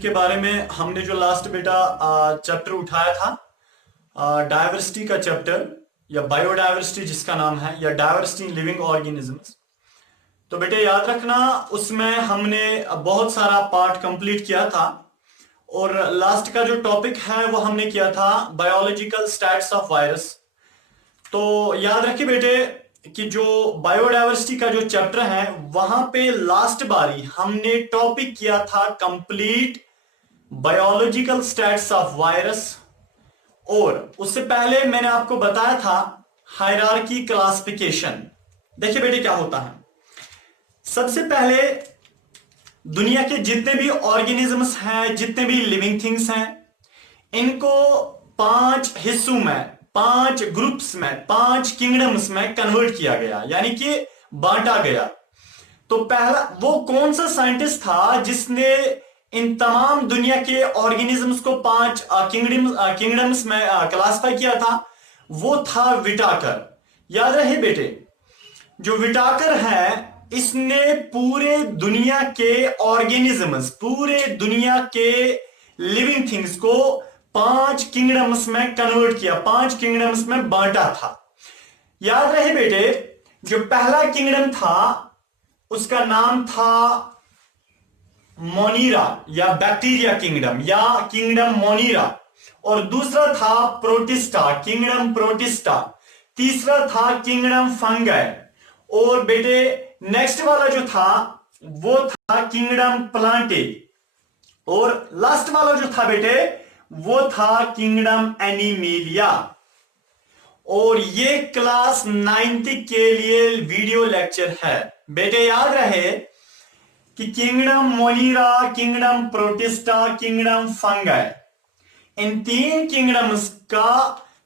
के बारे में हमने जो लास्ट बेटा चैप्टर उठाया था, डायवर्सिटी का चैप्टर या बायोडायवर्सिटी जिसका नाम है, या डायवर्सिटी इन लिविंग ऑर्गेनिजम्स। तो बेटे याद रखना, उसमें हमने बहुत सारा पार्ट कंप्लीट किया था और लास्ट का जो टॉपिक है वो हमने किया था बायोलॉजिकल स्टैट्स ऑफ वायरस। तो याद रखिए बेटे कि जो बायोडायवर्सिटी का जो चैप्टर है वहां पे लास्ट बारी हमने टॉपिक किया था complete biological stats of virus, और उससे पहले मैंने आपको बताया था हायरार्की क्लासिफिकेशन। देखिए बेटे क्या होता है, सबसे पहले दुनिया के जितने भी ऑर्गेनिजम्स हैं, जितने भी लिविंग थिंग्स हैं, इनको 5 हिस्सों में, 5 ग्रुप्स में, 5 किंगडम्स में कन्वर्ट किया गया, यानी कि बांटा गया। तो पहला वो कौन सा साइंटिस्ट था जिसने इन तमाम दुनिया के ऑर्गेनिजम्स को 5 किंगडम्स में क्लासिफाई किया था? वो था विटाकर। याद रहे बेटे, जो विटाकर है इसने पूरे दुनिया के ऑर्गेनिजम्स, पूरे दुनिया के लिविंग थिंग्स को 5 किंगडम्स में कन्वर्ट किया, 5 किंगडम्स में बांटा था। याद रहे बेटे, जो पहला किंगडम था उसका नाम था मोनीरा या बैक्टीरिया किंगडम या किंगडम मोनीरा, और दूसरा था प्रोटिस्टा, किंगडम प्रोटिस्टा। तीसरा था किंगडम फंगाई, और बेटे नेक्स्ट वाला जो था वो था किंगडम प्लांटे, और लास्ट वाला जो था बेटे वो था किंगडम एनिमेलिया। और ये क्लास 9th के लिए वीडियो लेक्चर है बेटे। याद रहे कि kingdom monera, kingdom protista, kingdom fungi, इन 3 किंगडम्स का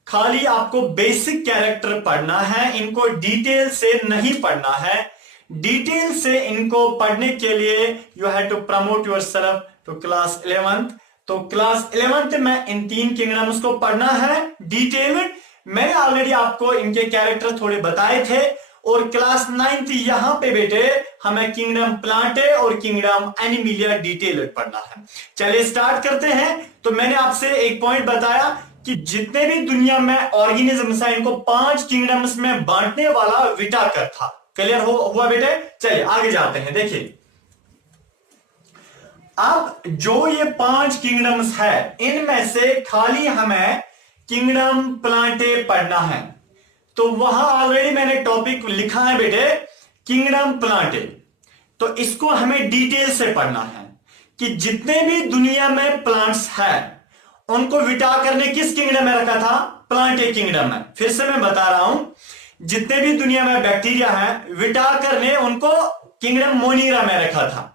खाली आपको बेसिक कैरेक्टर पढ़ना है, इनको डिटेल से नहीं पढ़ना है। डिटेल से इनको पढ़ने के लिए you have to promote yourself to class 11th। तो क्लास 11th में इन 3 किंगडम्स को पढ़ना है डिटेल में। मैंने ऑलरेडी आपको इनके कैरेक्टर थोड़े बताए थे। और क्लास 9th यहां पे बेटे हमें किंगडम प्लांटे और किंगडम एनिमिलिया डिटेल पढ़ना है। चलिए स्टार्ट करते हैं। तो मैंने आपसे एक पॉइंट बताया कि जितने भी दुनिया में ऑर्गेनिजम्स हैं इनको 5 किंगडम्स में बांटने वाला विटाकर था। क्लियर हुआ बेटे? चलिए आगे जाते हैं। देखिए अब जो ये 5 किंगडम्स है इनमें से खाली हमें किंगडम प्लांटे पढ़ना है। तो वहां ऑलरेडी मैंने टॉपिक लिखा है बेटे किंगडम प्लांटे। तो इसको हमें डिटेल से पढ़ना है कि जितने भी दुनिया में प्लांट्स हैं उनको विटाकर ने किस किंगडम में रखा था? प्लांटे किंगडम में। फिर से मैं बता रहा हूं, जितने भी दुनिया में बैक्टीरिया हैं विटाकर ने उनको किंगडम मोनीरा में रखा था।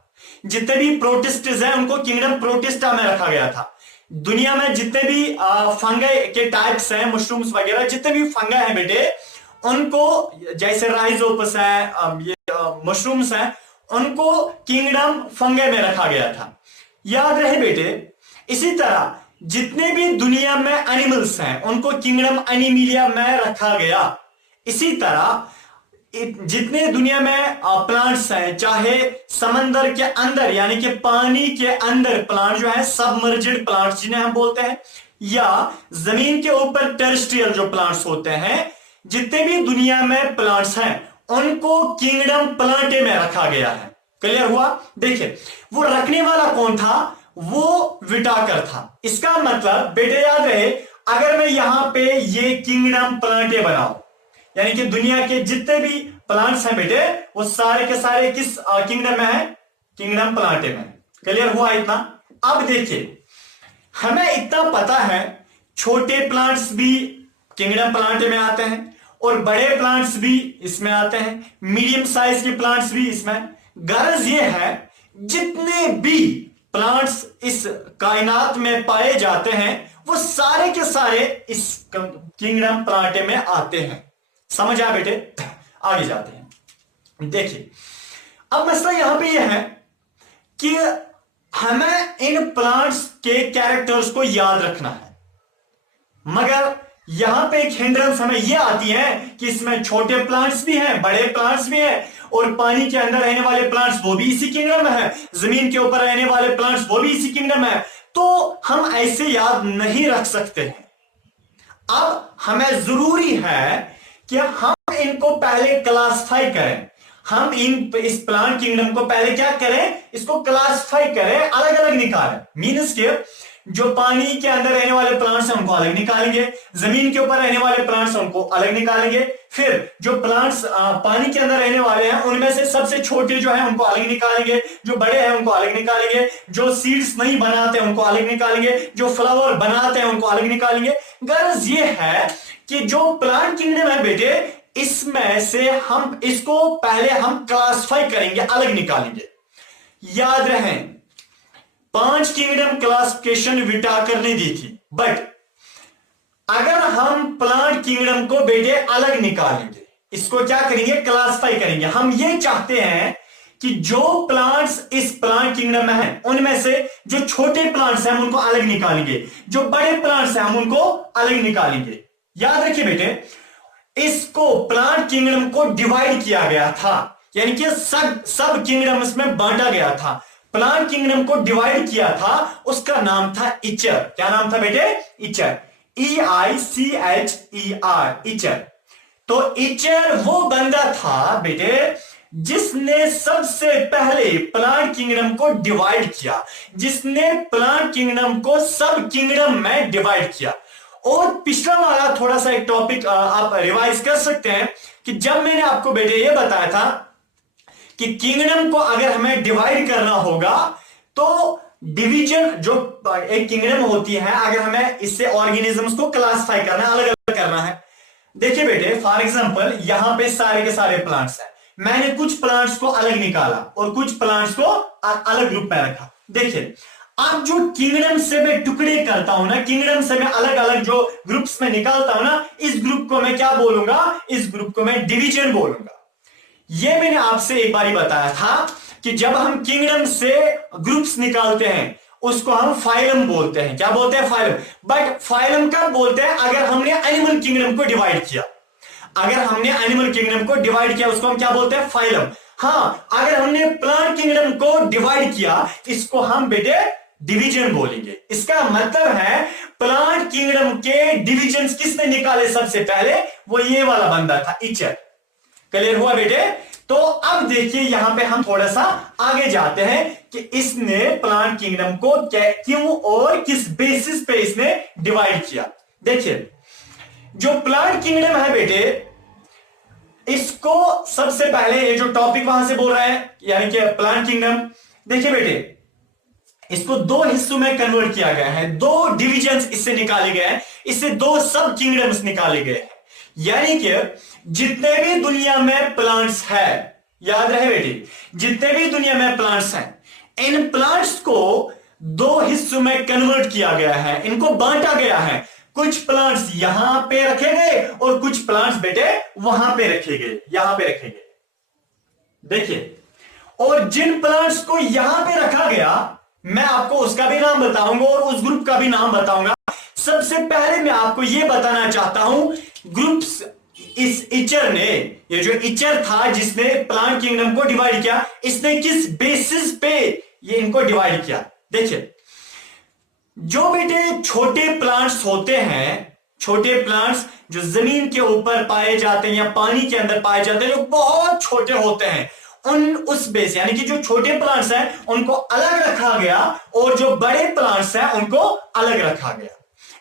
जितने भी प्रोटिस्ट्स हैं उनको किंगडम प्रोटिस्टा में रखा गया था। दुनिया में जितने भी फंगाई के टाइप्स हैं, मशरूम्स वगैरह जितने भी फंगाई हैं बेटे, उनको जैसे राइजोपस है, ये मशरूम्स हैं, उनको किंगडम फंगाई में रखा गया था। याद रहे बेटे, इसी तरह जितने भी दुनिया में एनिमल्स हैं उनको किंगडम एनिमिलिया में रखा गया। इसी तरह जितने दुनिया में प्लांट्स हैं, चाहे समंदर के अंदर यानी कि पानी के अंदर प्लांट जो है सबमर्जेड प्लांट्स जिन्हें हम बोलते हैं, या जमीन के ऊपर टेरेस्ट्रियल जो प्लांट्स होते हैं, जितने भी दुनिया में प्लांट्स हैं उनको किंगडम प्लांटे में रखा गया है। क्लियर हुआ? देखिए वो रखने वाला कौन था? वो विटाकर था। इसका मतलब बेटे याद रहे, अगर मैं यहां पे ये किंगडम प्लांटे बनाऊं, यानी कि दुनिया के जितने भी प्लांट्स हैं बेटे वो सारे के सारे किस किंगडम में है? किंगडम प्लांटे में। क्लियर हुआ इतना? अब देखिए हमें इतना पता है छोटे प्लांट्स भी किंगडम प्लांटे में आते हैं और बड़े प्लांट्स भी इसमें आते हैं, मीडियम साइज के प्लांट्स भी इसमें। गरज ये है जितने भी प्लांट्स इस कायनात में पाए जाते हैं वो सारे के सारे इस किंगडम प्लांटे में आते हैं। समझ आया बेटे? आगे जाते हैं। देखिए अब मसला यहां पे यह है कि हमें इन प्लांट्स के कैरेक्टर्स को याद रखना है, मगर यहां पे एक हिंड्रेंस हमें ये आती है कि इसमें छोटे प्लांट्स भी हैं, बड़े प्लांट्स भी हैं, और पानी के अंदर रहने वाले प्लांट्स वो भी इसी किंगडम में है, जमीन के ऊपर रहने वाले प्लांट्स वो भी इसी किंगडम में है। तो हम ऐसे याद नहीं रख सकते हैं। अब हमें जरूरी है कि हम इनको पहले क्लासिफाई करें। हम इस प्लांट किंगडम को पहले क्या करें, इसको क्लासिफाई करें, अलग अलग निकालें। मीन्स के जो पानी के अंदर रहने वाले प्लांट्स हैं उनको अलग निकालेंगे, जमीन के ऊपर रहने वाले प्लांट्स हैं उनको अलग निकालेंगे, फिर जो प्लांट्स पानी के अंदर रहने वाले हैं उनमें से सबसे छोटे जो हैं उनको अलग निकालेंगे, जो बड़े हैं उनको अलग निकालेंगे, जो सीड्स नहीं बनाते उनको अलग निकालेंगे, जो फ्लावर बनाते हैं उनको अलग निकालेंगे। गर्ज ये है कि जो प्लांट किंगडम है बेटे, इसमें से हम इसको पहले हम क्लासिफाई करेंगे, अलग निकालेंगे। याद रहें 5 किंगडम क्लासिफिकेशन विटाकर ने दी थी, बट अगर हम प्लांट किंगडम को बेटे अलग निकालेंगे, इसको क्या करेंगे, क्लासिफाई करेंगे। हम ये चाहते हैं कि जो प्लांट्स इस प्लांट किंगडम में हैं उनमें से जो छोटे प्लांट्स हैं हम उनको अलग निकालेंगे, जो बड़े प्लांट्स हैं हम उनको अलग निकालेंगे। याद रखिए बेटे, इसको प्लांट किंगडम को डिवाइड किया गया था, यानी कि सब किंगडम्स में बांटा गया था। प्लांट किंगडम को डिवाइड किया था, उसका नाम था इचर। क्या नाम था बेटे, इचर, EICHER, इचर। तो इचर वो बंदा था बेटे जिसने सबसे पहले प्लांट किंगडम को डिवाइड किया, जिसने प्लांट किंगडम को सब किंगडम में डिवाइड किया। और पिछला वाला थोड़ा सा एक टॉपिक आप रिवाइज कर सकते हैं कि जब मैंने आपको बेटे ये बताया था कि किंगडम को अगर हमें डिवाइड करना होगा तो डिवीजन जो एक किंगडम होती है, अगर हमें इससे ऑर्गेनिजम्स को क्लासिफाई करना है, अलग अलग करना है। देखिए बेटे, फॉर एग्जांपल यहां पे सारे के सारे प्लांट्स हैं, मैंने कुछ प्लांट्स को अलग निकाला और कुछ प्लांट्स को अलग ग्रुप में रखा। देखिए अब जो किंगडम से मैं टुकड़े करता हूं ना, किंगडम से मैं अलग अलग जो ग्रुप्स में निकालता हूं ना, इस ग्रुप को मैं क्या बोलूंगा, इस ग्रुप को मैं डिवीजन बोलूंगा। ये मैंने आपसे एक बार ही बताया था कि जब हम किंगडम से ग्रुप्स निकालते हैं उसको हम फाइलम बोलते हैं। क्या बोलते हैं, फाइलम। बट फाइलम कब बोलते हैं, अगर हमने एनिमल किंगडम को डिवाइड किया। अगर हमने एनिमल किंगडम को डिवाइड किया उसको हम क्या बोलते हैं, फाइलम। हाँ, अगर हमने प्लांट किंगडम को डिवाइड किया इसको हम बेटे डिवीजन बोलेंगे। इसका मतलब है प्लांट किंगडम के डिविजन्स किसने निकाले सबसे पहले, वो ये वाला बंदा था, इचर। क्लियर हुआ बेटे। तो अब देखिए यहां पे हम थोड़ा सा आगे जाते हैं कि इसने प्लांट किंगडम को क्यों और किस बेसिस पे इसने डिवाइड किया। देखिए जो प्लांट किंगडम है बेटे, इसको सबसे पहले ये जो टॉपिक वहां से बोल रहा है यानी कि प्लांट किंगडम, देखिए बेटे इसको 2 हिस्सों में कन्वर्ट किया गया है, 2 डिविजन्स इससे निकाले गए हैं, इससे 2 सब किंगडम्स निकाले गए हैं। यानी कि जितने भी दुनिया में प्लांट्स है, याद रहे बेटी, जितने भी दुनिया में प्लांट्स हैं, इन प्लांट्स को 2 हिस्सों में कन्वर्ट किया गया है, इनको बांटा गया है। कुछ प्लांट्स यहां पे रखे गए और कुछ प्लांट्स बेटे वहां पे रखे गए, यहां पे रखे गए। देखिए, और जिन प्लांट्स को यहां पे रखा गया मैं आपको उसका भी नाम बताऊंगा और उस ग्रुप का भी नाम बताऊंगा। सबसे पहले मैं आपको यह बताना चाहता हूं, ग्रुप्स इस इचर ने, ये जो इचर था जिसने प्लांट किंगडम को डिवाइड किया, इसने किस बेसिस पे ये इनको डिवाइड किया। देखिए जो बेटे छोटे प्लांट्स होते हैं, छोटे प्लांट्स जो जमीन के ऊपर पाए जाते हैं या पानी के अंदर पाए जाते हैं, जो बहुत छोटे होते हैं, उस बेस यानी कि जो छोटे प्लांट्स हैं उनको अलग रखा गया और जो बड़े प्लांट्स हैं उनको अलग रखा गया।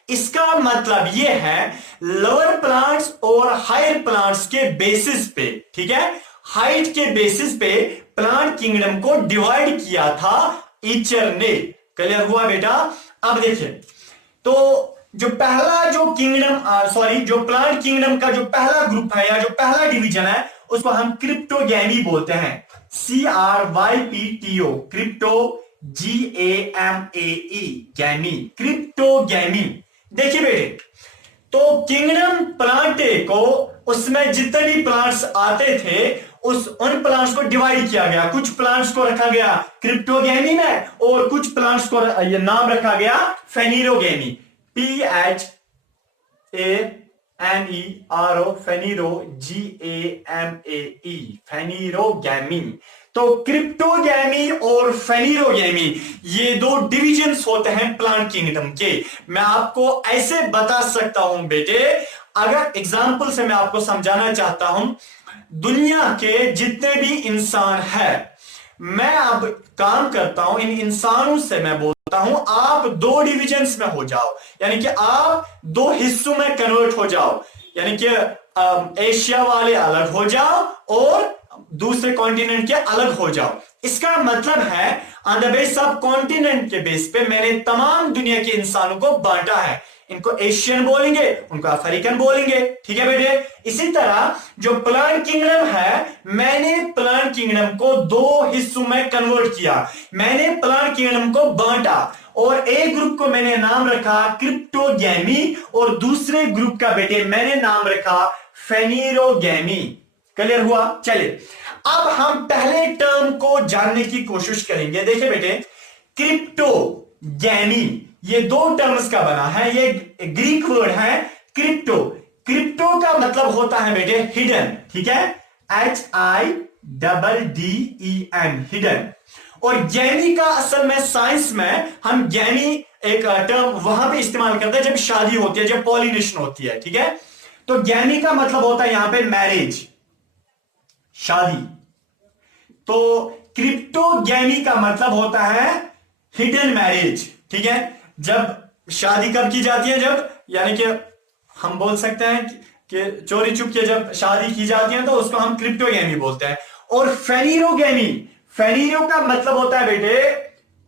इसका मतलब यह है लोअर प्लांट्स और हायर प्लांट्स के बेसिस पे, ठीक है, हाइट के बेसिस पे प्लांट किंगडम को डिवाइड किया था इचर ने। क्लियर हुआ बेटा। अब देखिए तो जो पहला जो किंगडम जो प्लांट किंगडम का जो पहला ग्रुप है या जो पहला डिवीजन है उसको हम क्रिप्टोगैमी बोलते हैं, CRYPTO, क्रिप्टो GAMAE, गैमी, क्रिप्टोगैमी। देखिए बेटे तो किंगडम प्लांटे को उसमें जितने भी प्लांट्स आते थे उन प्लांट्स को डिवाइड किया गया। कुछ प्लांट्स को रखा गया क्रिप्टोगैमी में और कुछ प्लांट्स को ये नाम रखा गया फेनिरोगैमी, FENERO, फेनीरो, GAMAE, फेनीरोगैमी। तो क्रिप्टोगैमी और फेनीरोगैमी ये दो डिविजन्स होते हैं प्लांट किंगडम के। मैं आपको ऐसे बता सकता हूं बेटे, अगर एग्जांपल से मैं आपको समझाना चाहता हूं, दुनिया के जितने भी इंसान हैं, मैं अब काम करता हूं इन इंसानों से, मैं बोलता हूं आप दो डिविजन्स में हो जाओ, यानी कि आप दो हिस्सों में कन्वर्ट हो जाओ, यानी कि एशिया वाले अलग हो जाओ और दूसरे कॉन्टिनेंट के अलग हो जाओ। इसका मतलब है on the base of continent के बेस पे मैंने तमाम दुनिया के इंसानों को बांटा है। इनको एशियन बोलेंगे, उनको अफ्रीकन बोलेंगे, ठीक है बेटे। इसी तरह जो प्लांट किंगडम है, मैंने प्लांट किंगडम को दो हिस्सों में कन्वर्ट किया, मैंने प्लांट किंगडम को बांटा और एक ग्रुप को मैंने नाम रखा क्रिप्टोगैमी और दूसरे ग्रुप का बेटे मैंने नाम रखा फेनीरोगैमी। क्लियर हुआ? चलिए अब हम पहले टर्म को जानने की कोशिश करेंगे। देखिए बेटे, क्रिप्टोगैमी ये दो टर्म्स का बना है, ये ग्रीक वर्ड है क्रिप्टो। क्रिप्टो का मतलब होता है बेटे हिडन, ठीक है, HIDDEN, हिडन। और गैमी का असल में साइंस में हम गैमी एक टर्म वहां पे इस्तेमाल करते हैं जब शादी होती है, जब पॉलिनेशन होती है, ठीक है। तो गैमी का मतलब होता है यहां पे मैरिज, शादी। तो क्रिप्टोगैमी का मतलब होता है हिडन मैरिज, ठीक है। जब शादी कब की जाती है, जब यानी कि हम बोल सकते हैं कि चोरी चुप के जब शादी की जाती है तो उसको हम क्रिप्टोगैमी बोलते हैं। और फेनीरोगैमी, फेनीरो का मतलब होता है बेटे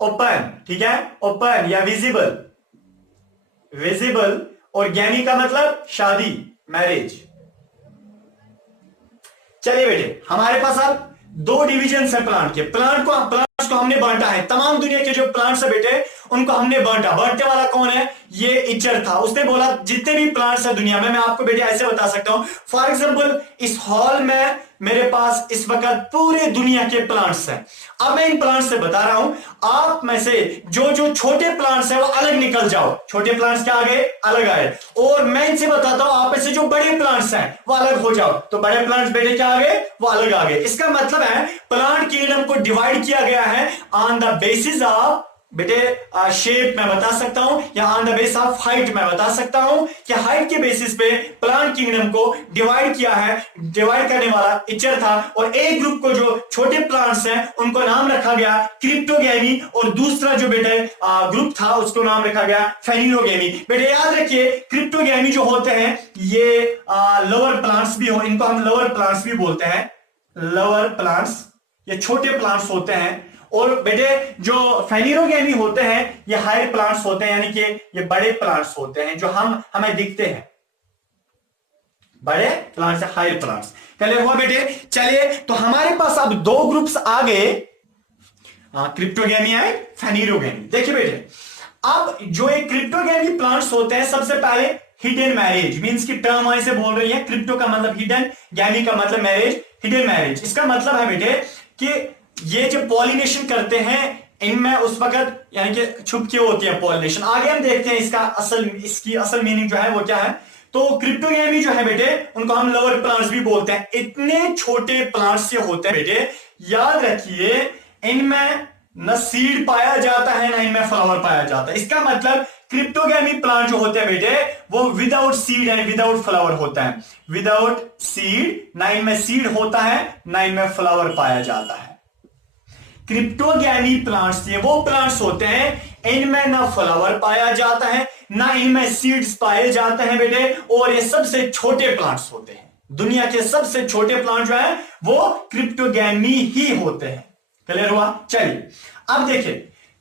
ओपन, ठीक है, ओपन या विजिबल, विजिबल। और गैमी का मतलब शादी, मैरिज। चलिए बेटे, हमारे पास अब दो डिविजन है प्लांट के। प्लांट्स को हमने बांटा है, तमाम दुनिया के जो प्लांट्स है बेटे उनको हमने बांटा। बांटने वाला कौन है? ये इचर था। उसने बोला जितने भी प्लांट्स है दुनिया में, मैं आपको बेटे ऐसे बता सकता हूं, फॉर एग्जांपल इस हॉल में मेरे पास इस वक्त पूरे दुनिया के प्लांट्स हैं। अब मैं इन प्लांट्स से बता रहा हूं, आप में से जो जो छोटे प्लांट्स हैं वो अलग निकल जाओ। छोटे प्लांट्स क्या आ गए? अलग आए। और मैं इनसे बताता हूं आप में से जो बड़े प्लांट्स हैं वो अलग हो जाओ। तो बड़े प्लांट्स बेटे क्या आ गए? वो अलग आ गए। इसका मतलब है प्लांट किंगडम को डिवाइड किया गया है ऑन द बेसिस ऑफ बेटे शेप में बता सकता हूं, या on the base of height में बता सकता हूं कि हाइट के बेसिस पे प्लांट किंगडम को डिवाइड किया है। डिवाइड करने वाला इचर था और एक ग्रुप को जो छोटे प्लांट्स हैं उनको नाम रखा गया क्रिप्टोगैमी और दूसरा जो बेटे ग्रुप था उसको नाम रखा गया फेनीरोगैमी। बेटे याद रखिए क्रिप्टोगैमी जो होते हैं ये लोअर प्लांट्स भी हो, इनको हम लोअर प्लांट्स भी बोलते हैं, लोअर प्लांट्स, ये छोटे प्लांट्स होते हैं। और बेटे जो फेनीरोगैमी होते हैं ये हायर प्लांट्स होते हैं, यानी कि ये बड़े प्लांट्स होते हैं जो हमें दिखते हैं, बड़े प्लांट्स, हायर प्लांट्स। चलिए हुआ बेटे। चलिए तो हमारे पास अब दो ग्रुप्स आ गए, क्रिप्टोगैमी है, फेनीरोगैमी। देखिए बेटे, अब जो एक क्रिप्टोगैमी प्लांट्स होते हैं, सबसे पहले हिडन मैरिज, मींस की टर्म वाइज से बोल रही है। क्रिप्टो का मतलब हिडन, गैमी का मतलब मैरिज, हिडन मैरिज। इसका मतलब है बेटे कि ये जो पॉलिनेशन करते हैं इनमें उस वक्त यानी कि छुप के होती है पॉलिनेशन। आगे हम देखते हैं इसकी असल मीनिंग जो है वो क्या है। तो क्रिप्टोगैमी जो है बेटे उनको हम लोअर प्लांट्स भी बोलते हैं। इतने छोटे प्लांट्स से होते हैं बेटे, याद रखिए इनमें न सीड पाया जाता है ना इनमें फ्लावर पाया जाता है। इसका मतलब क्रिप्टोगैमी प्लांट जो होते हैं बेटे वो without seed and without flower होता है। विदाउट सीड, ना इनमें सीड होता है ना इनमें फ्लावर पाया जाता है। क्रिप्टोगैमी प्लांट्स ये वो प्लांट्स होते हैं इनमें ना फ्लावर पाया जाता है ना इनमें सीड्स पाए जाते हैं बेटे, और ये सबसे छोटे प्लांट्स होते हैं। दुनिया के सबसे छोटे प्लांट जो है वो क्रिप्टोगैमी ही होते हैं। क्लियर हुआ? चलिए अब देखिए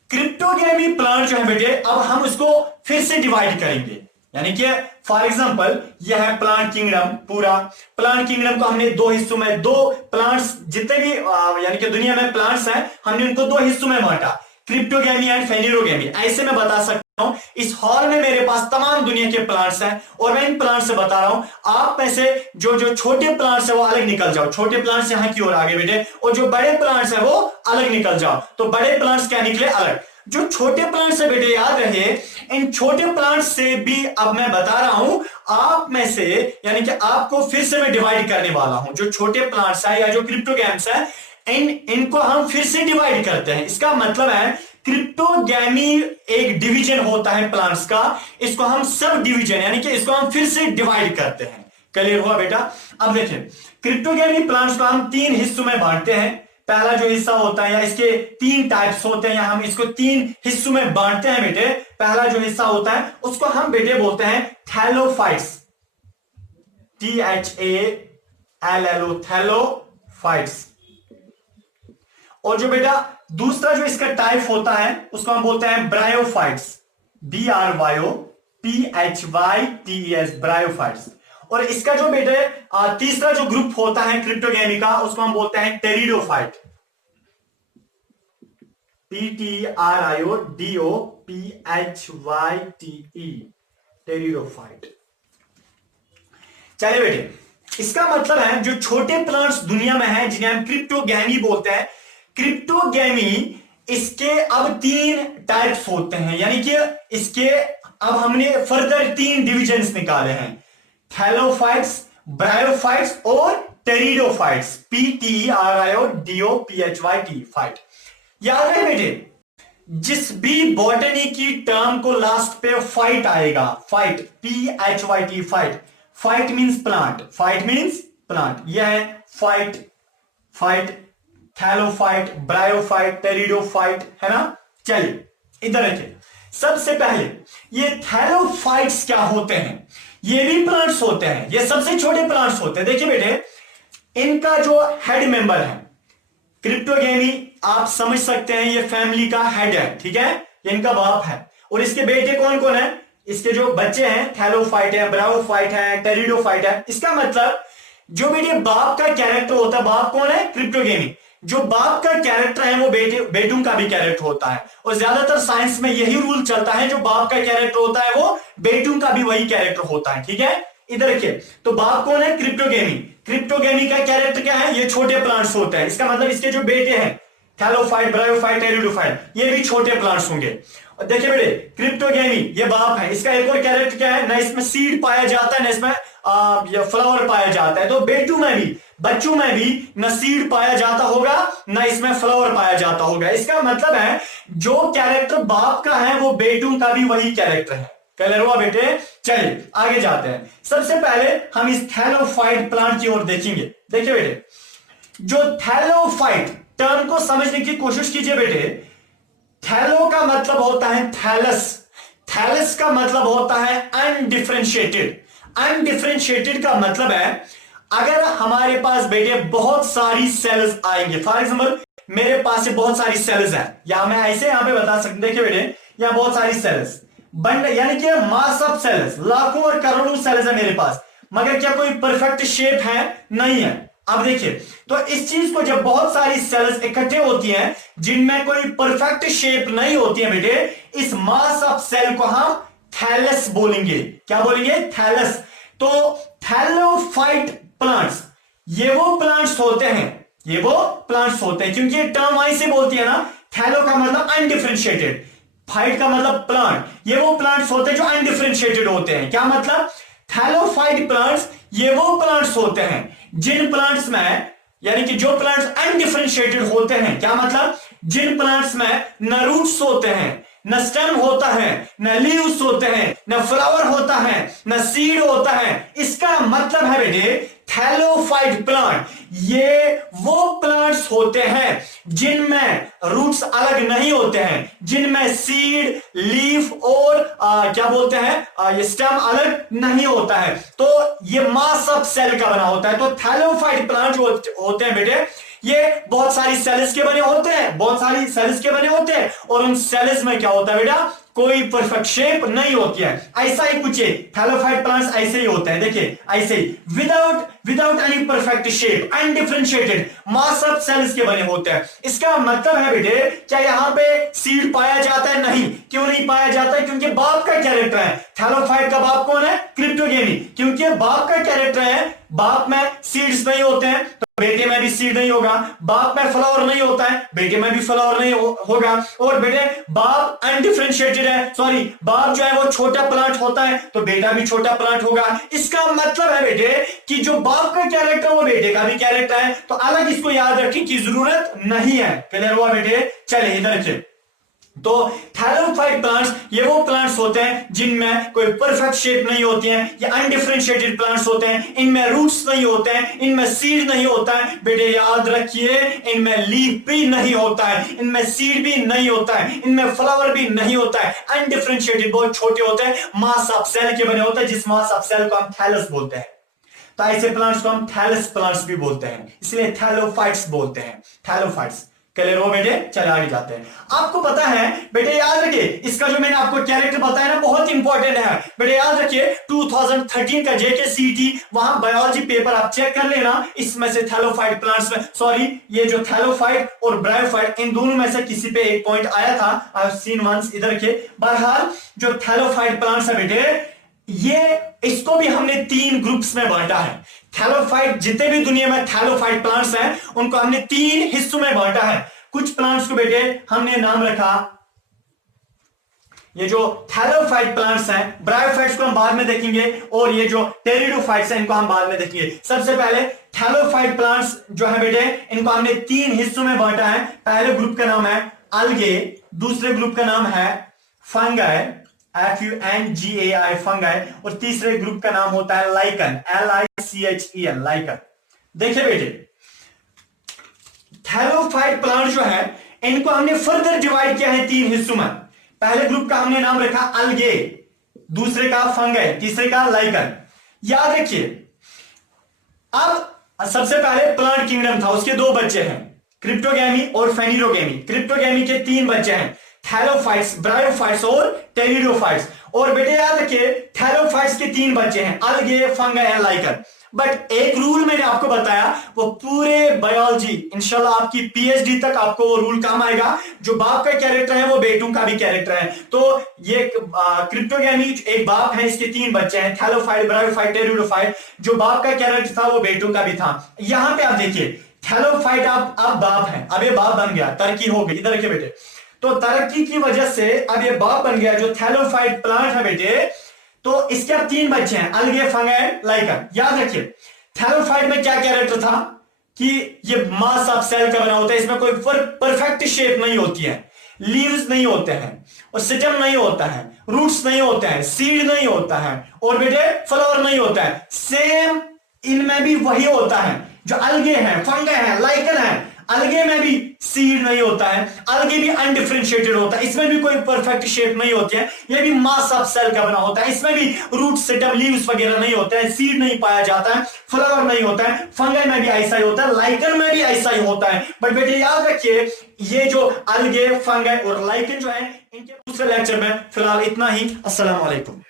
क्रिप्टोगैमी प्लांट जो है बेटे, अब हम उसको फिर से डिवाइड करेंगे, यानी कि फॉर एग्जांपल यह है प्लांट किंगडम। पूरा प्लांट किंगडम को हमने दो हिस्सों में, दो प्लांट्स जितने भी यानी कि दुनिया में प्लांट्स हैं हमने उनको दो हिस्सों में बांटा, क्रिप्टोगैमी एंड फेनीरोगैमी। ऐसे मैं बता सकता हूं इस हॉल में मेरे पास तमाम दुनिया के प्लांट्स हैं और मैं इन प्लांट्स से बता रहा हूं, आप में से जो जो छोटे प्लांट्स है वो अलग निकल जाओ। छोटे प्लांट्स यहां की ओर आगे बेटे, और जो बड़े प्लांट्स है वो अलग निकल जाओ। तो बड़े प्लांट्स क्या निकले? अलग। जो छोटे प्लांट्स है बेटे याद रहे, इन छोटे प्लांट्स से भी अब मैं बता रहा हूं आप में से, यानी कि आपको फिर से मैं डिवाइड करने वाला हूं। जो छोटे प्लांट्स है या जो क्रिप्टोगैम्स है इनको हम फिर से डिवाइड करते हैं। इसका मतलब है क्रिप्टोगैमी एक डिवीजन होता है प्लांट्स का, इसको हम सब डिवीजन यानी कि इसको हम फिर से डिवाइड करते हैं। क्लियर हुआ बेटा? अब देखिए क्रिप्टोगैमी प्लांट्स को हम 3 हिस्सों में बांटते हैं। पहला जो हिस्सा होता है या इसके 3 टाइप्स होते हैं या हम इसको 3 हिस्सों में बांटते हैं बेटे। पहला जो हिस्सा होता है उसको हम बेटे बोलते हैं थैलोफाइट्स, THALLO थैलोफाइट्स। और जो बेटा दूसरा जो इसका टाइप होता है उसको हम बोलते हैं ब्रायोफाइट्स, BRYOPHYTES ब्रायोफाइट्स। और इसका जो बेटे तीसरा जो ग्रुप होता है क्रिप्टोगैमी का उसको हम बोलते हैं टेरिडोफाइट, PTRIODOPHYTE टेरिडोफाइट। चलिए बेटे, इसका मतलब है जो छोटे प्लांट्स दुनिया में हैं जिन्हें हम क्रिप्टोगैमी बोलते हैं, क्रिप्टोगैमी इसके अब 3 टाइप्स होते हैं, यानी कि इसके अब हमने फर्दर 3 डिविजन्स निकाले हैं, थैलोफाइट्स, ब्रायोफाइट्स और टेरिडोफाइट्स, PTRIODOPHYT फाइट। याद रहे बेटे, जिस भी बॉटनी की टर्म को लास्ट पे फाइट आएगा, fight PHYT fight, fight means plant, fight means plant, यह है fight, fight, thallophyte, bryophyte, pteridophyte, है ना। चलिए इधर रखिए। सबसे पहले ये थैलोफाइट्स क्या होते हैं? ये भी प्लांट्स होते हैं, ये सबसे छोटे प्लांट्स होते हैं। देखिए बेटे, इनका जो हेड मेंबर है क्रिप्टोगैमी, आप समझ सकते हैं ये फैमिली का हेड है, ठीक है, ये इनका बाप है। और इसके बेटे कौन कौन है? इसके जो बच्चे हैं थैलोफाइट है, ब्रायोफाइट है, टेरिडोफाइट है। इसका मतलब जो बेटे बाप का कैरेक्टर होता है, बाप कौन है? क्रिप्टोगैमी। जो बाप का कैरेक्टर है वो बेटों का भी कैरेक्टर होता है, और ज्यादातर साइंस में यही रूल चलता है, जो बाप का कैरेक्टर होता है वो बेटों का भी वही कैरेक्टर होता है, ठीक है। इधर देखिए, तो बाप कौन है? क्रिप्टोगैमी। क्रिप्टोगैमी का कैरेक्टर क्या है? ये छोटे प्लांट्स होते हैं। इसका मतलब इसके जो बेटे हैं थैलोफाइट, ब्रायोफाइट, टेरिडोफाइट, ये भी छोटे प्लांट्स होंगे। और देखिए बेटे, क्रिप्टोगैमी ये बाप है, इसका एक और कैरेक्टर क्या है? ना इसमें सीड पाया जाता है, ना इसमें फ्लावर पाया जाता है। तो बेटों में भी, बच्चों में भी न सीड पाया जाता होगा, न इसमें फ्लावर पाया जाता होगा। इसका मतलब है जो कैरेक्टर बाप का है वो बेटों का भी वही कैरेक्टर है। क्लियर हुआ बेटे? चलिए आगे जाते हैं। सबसे पहले हम इस थैलोफाइट प्लांट की ओर देखेंगे। देखिए बेटे, जो थैलोफाइट टर्म को समझने की कोशिश कीजिए बेटे। थैलो का मतलब होता है थैलस, थैलस का मतलब होता है अनडिफरेंशिएटेड। अनडिफरेंशिएटेड का मतलब है अगर हमारे पास बेटे बहुत सारी सेल्स आएंगे, फॉर एग्जाम्पल मेरे पास ये बहुत सारी सेल्स है, या मैं ऐसे यहां पे बता सकता हूं, देखिए बेटे यहां बहुत सारी सेल्स बंड, यानी कि मास ऑफ सेल्स, लाखों और करोड़ों सेल्स है मेरे पास, मगर क्या कोई परफेक्ट शेप है? नहीं है। अब देखिए, तो इस चीज को जब बहुत सारी सेल्स इकट्ठे होती हैं जिनमें कोई परफेक्ट शेप नहीं होती है बेटे, इस मास ऑफ सेल को हम थैलस बोलेंगे। क्या बोलेंगे? थैलस। तो थैलोफाइट प्लांट्स ये वो प्लांट्स होते हैं, ये वो प्लांट्स होते हैं, क्योंकि ये टर्म वहीं से बोलती है ना, थैलो का मतलब अनडिफरेंशिएटेड, फाइट का मतलब प्लांट। ये वो प्लांट्स होते हैं जो अनडिफरेंशिएटेड होते हैं। क्या मतलब? थैलोफाइट प्लांट्स ये वो प्लांट्स होते हैं जिन प्लांट्स में, यानी कि जो प्लांट्स अनडिफरेंशिएटेड होते हैं। क्या मतलब? जिन प्लांट्स में न रूट्स होते हैं, न स्टेम होता है, न लीव्स होते हैं, न फ्लावर होता है, न सीड होता है। इसका मतलब है बेटे थैलोफाइट प्लांट ये वो प्लांट्स होते हैं जिनमें रूट्स अलग नहीं होते हैं, जिनमें सीड, लीफ और क्या बोलते हैं ये स्टेम अलग नहीं होता है। तो ये मास ऑफ सेल का बना होता है। तो थैलोफाइट प्लांट जो होते हैं बेटे, ये बहुत सारी सेल्स के बने होते हैं, बहुत सारी सेल्स के बने होते हैं, और उन सेल्स में क्या होता है बेटा? कोई परफेक्ट शेप नहीं होती है। ऐसा ही कुछ है, थैलोफाइट प्लांट्स ऐसे ही होते हैं। देखिए ऐसे ही without any perfect shape, undifferentiated, mass of cells के बने होते हैं। इसका मतलब है बेटे, क्या यहां पे सीड पाया जाता है? नहीं। क्यों नहीं पाया जाता है? क्योंकि बाप का कैरेक्टर है। थैलोफाइट का बाप कौन है? क्रिप्टोगैमी। क्योंकि बाप का कैरेक्टर है, बाप में सीड्स नहीं होते हैं, तो बेटे में भी सीड नहीं होगा। बाप में फ्लावर नहीं होता है, बेटे में भी फ्लावर नहीं होगा। और बेटे बाप अनडिफरेंशिएटेड है, सॉरी बाप जो है वो छोटा प्लांट होता है तो बेटा भी छोटा प्लांट होगा। इसका मतलब है बेटे कि जो बाप का कैरेक्टर वो बेटे का भी कैरेक्टर है, तो अलग इसको याद रखने की जरूरत नहीं है। क्लियर हुआ बेटे? चले इधर से। तो थैलोफाइट प्लांट्स ये वो प्लांट्स होते हैं जिनमें कोई परफेक्ट शेप नहीं होती है, ये अनडिफरेंशिएटेड प्लांट्स होते हैं, इनमें रूट्स नहीं होते हैं, इनमें सीड नहीं होता है। बेटे याद रखिए, इनमें लीफ भी नहीं होता है, इनमें सीड भी नहीं होता है, इनमें फ्लावर भी नहीं होता है। अनडिफरेंशिएटेड, बहुत छोटे होते हैं, मास ऑफ सेल के बने होते हैं, जिस मास ऑफ सेल को हम थैलस बोलते हैं। तो ऐसे प्लांट्स को हम थैलस प्लांट्स भी बोलते हैं, इसलिए थैलोफाइट्स बोलते हैं, थैलोफाइट्स। क्लियर हो बेटे? चले आगे जाते हैं। आपको पता है बेटे, याद रखिए इसका जो मैंने आपको कैरेक्टर बताया ना बहुत इंपॉर्टेंट है बेटे। याद रखिए 2013 का जेकेसीटी वहां बायोलॉजी पेपर आप चेक कर लेना, इसमें से थैलोफाइट प्लांट्स में, सॉरी ये जो थैलोफाइट और ब्रायोफाइट इन दोनों में से किसी पे एक पॉइंट आया था। आई हैव सीन वंस इधर के। बहरहाल जो थैलोफाइट प्लांट्स है बेटे, ये इसको भी हमने 3 ग्रुप्स में बांटा है। थैलोफाइट, जितने भी दुनिया में थैलोफाइट प्लांट्स हैं उनको हमने 3 हिस्सों में बांटा है। कुछ प्लांट्स को बेटे हमने नाम रखा, ये जो थैलोफाइट प्लांट्स हैं, ब्रायोफाइट्स को हम बाद में देखेंगे, और ये जो टेरिडोफाइट्स हैं इनको हम बाद में देखेंगे। सबसे पहले थैलोफाइट प्लांट्स जो है बेटे, इनको हमने 3 हिस्सों में बांटा है। पहले ग्रुप का नाम है अलगे, दूसरे ग्रुप का नाम है फंगाई, FUNGAI फंगाई, और तीसरे ग्रुप का नाम होता है लाइकन, LICHEN लाइकन। देखिए बेटे, थैलोफाइट प्लांट जो है इनको हमने फर्दर डिवाइड किया है 3 हिस्सों में। पहले ग्रुप का हमने नाम रखा अलगे, दूसरे का फंगाई, तीसरे का लाइकन। याद रखिए, अब सबसे पहले प्लांट किंगडम था, उसके 2 बच्चे हैं, क्रिप्टोगैमी और फेनिरोगैमी। क्रिप्टोगैमी के 3 बच्चे हैं, थैलोफाइट्स, ब्रायोफाइट्स और टेरिडोफाइट्स। और बेटे याद रखिए थैलोफाइट्स के 3 बच्चे हैं, अलगे, फंगाई, लाइकन। बट एक रूल मैंने आपको बताया, वो पूरे बायोलॉजी इंशाल्लाह आपकी PhD तक आपको वो रूल काम आएगा। जो बाप का कैरेक्टर है वो बेटों का भी कैरेक्टर है। तो ये क्रिप्टोगैमी एक बाप है, इसके 3 बच्चे हैं, थैलोफाइट, ब्रायोफाइट, टेरिडोफाइट। जो बाप का कैरेक्टर था वो बेटों का भी था। यहां पे आप देखिए थैलोफाइट अब बाप है, अब ये बाप बन गया, तरक्की हो गई। इधर देखिए बेटे, तो तरक्की की वजह से अब ये बाप बन गया जो थैलोफाइट प्लांट है बेटे। तो इसके अब 3 बच्चे हैं, अलगे, फंगाई, लाइकन। याद रखिए थैलोफाइट में क्या कैरेक्टर था कि ये मास ऑफ सेल का बना होता है, इसमें कोई परफेक्ट शेप नहीं होती है, लीव्स नहीं होते हैं, और स्टेम नहीं होता है, रूट्स नहीं होते हैं, सीड नहीं होता है, और बेटे फ्लावर नहीं होता है। सेम इनमें भी वही होता है जो अलगे हैं, फंगाई है, लाइकन है। अलगे में भी सीड नहीं होता है, अलगे भी अनडिफरेंशिएटेड होता है, इसमें भी कोई परफेक्ट शेप नहीं होती है, ये भी मास ऑफ सेल का बना होता है, इसमें भी रूट, स्टेम, लीव्स वगैरह नहीं होते हैं, सीड नहीं पाया जाता है, फ्लावर नहीं होता है। फंगाई में भी ऐसा ही होता है, लाइकन में भी ऐसा ही होता है। बट बेटे याद रखिए ये जो अलगे, फंगाई और लाइकन जो है, इनके दूसरे लेक्चर में फिलहाल इतना ही। अस्सलाम वालेकुम।